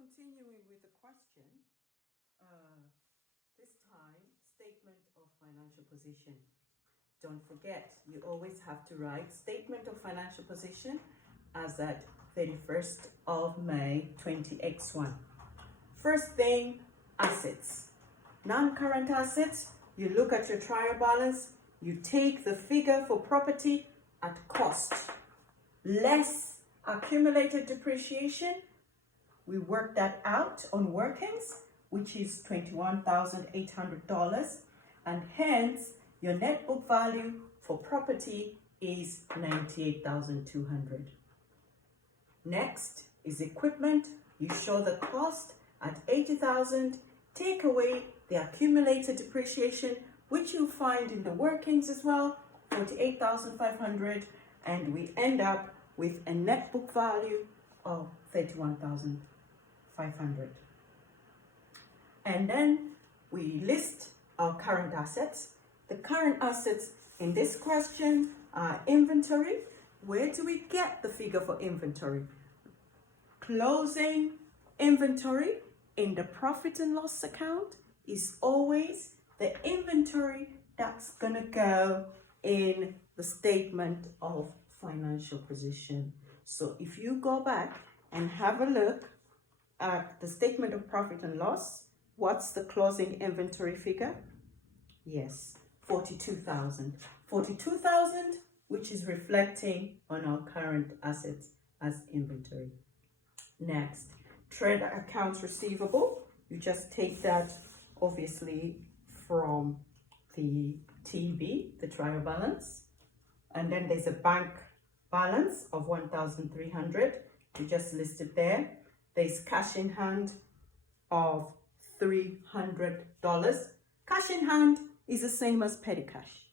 continuing with the question, this time, statement of financial position. Don't forget, you always have to write statement of financial position as at 31st of May 20X1. First thing, assets. Non-current assets, you look at your trial balance, you take the figure for property at cost, less accumulated depreciation. We work that out on workings, which is $21,800, and hence your net book value for property is $98,200. Next is equipment. You show the cost at $80,000, take away the accumulated depreciation, which you'll find in the workings as well, $48,500, and we end up with a net book value of $31,500. And then we list our current assets. The current assets in this question are inventory. Where do we get the figure for inventory? Closing inventory in the profit and loss account is always the inventory that's going to go in the statement of financial position. So if you go back and have a look at the statement of profit and loss, what's the closing inventory figure? Yes, 42,000. 42,000, which is reflecting on our current assets as inventory. Next, trade accounts receivable. You just take that obviously from the TB, the trial balance. And then there's a bank balance of 1,300. You just list it there. There's cash in hand of $300. Cash in hand is the same as petty cash.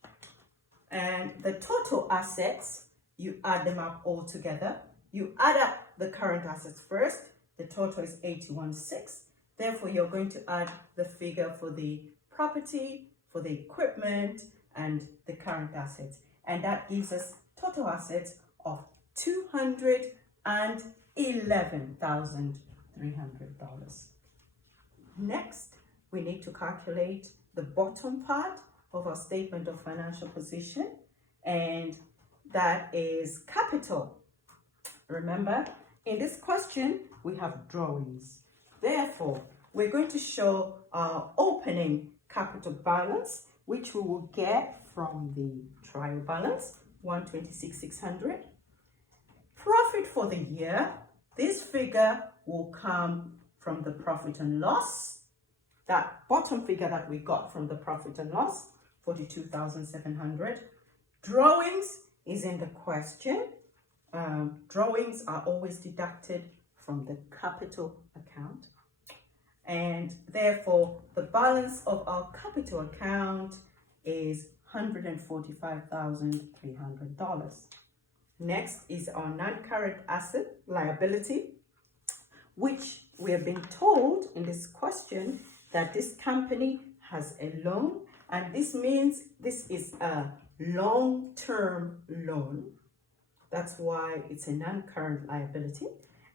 And the total assets, you add them up all together. You add up the current assets first. The total is 81,600. Therefore, you're going to add the figure for the property, for the equipment, and the current assets. And that gives us total assets of $211,300. Next, we need to calculate the bottom part of our statement of financial position, and that is capital. Remember, in this question, we have drawings. Therefore, we're going to show our opening capital balance, which we will get from the trial balance, 126,600. Profit for the year, this figure will come from the profit and loss. That bottom figure that we got from the profit and loss, 42,700. Drawings is in the question. Drawings are always deducted from the capital account. And therefore, the balance of our capital account is $145,300. Next is our non-current asset liability, which we have been told in this question that this company has a loan, and this means this is a long-term loan. That's why it's a non-current liability.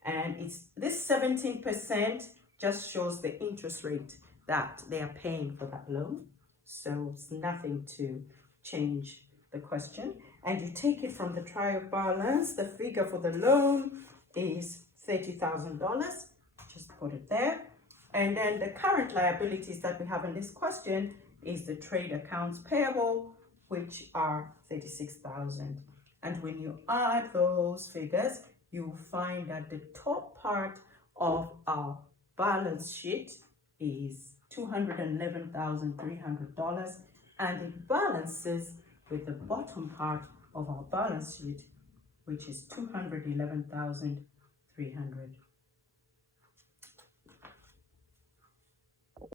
And it's this 17% just shows the interest rate that they are paying for that loan. So it's nothing to change the question. And you take it from the trial balance. The figure for the loan is $30,000. Just put it there. And then the current liabilities that we have in this question is the trade accounts payable, which are $36,000. And when you add those figures, you'll find that the top part of our balance sheet is $211,300, and it balances with the bottom part of our balance sheet, which is $211,300.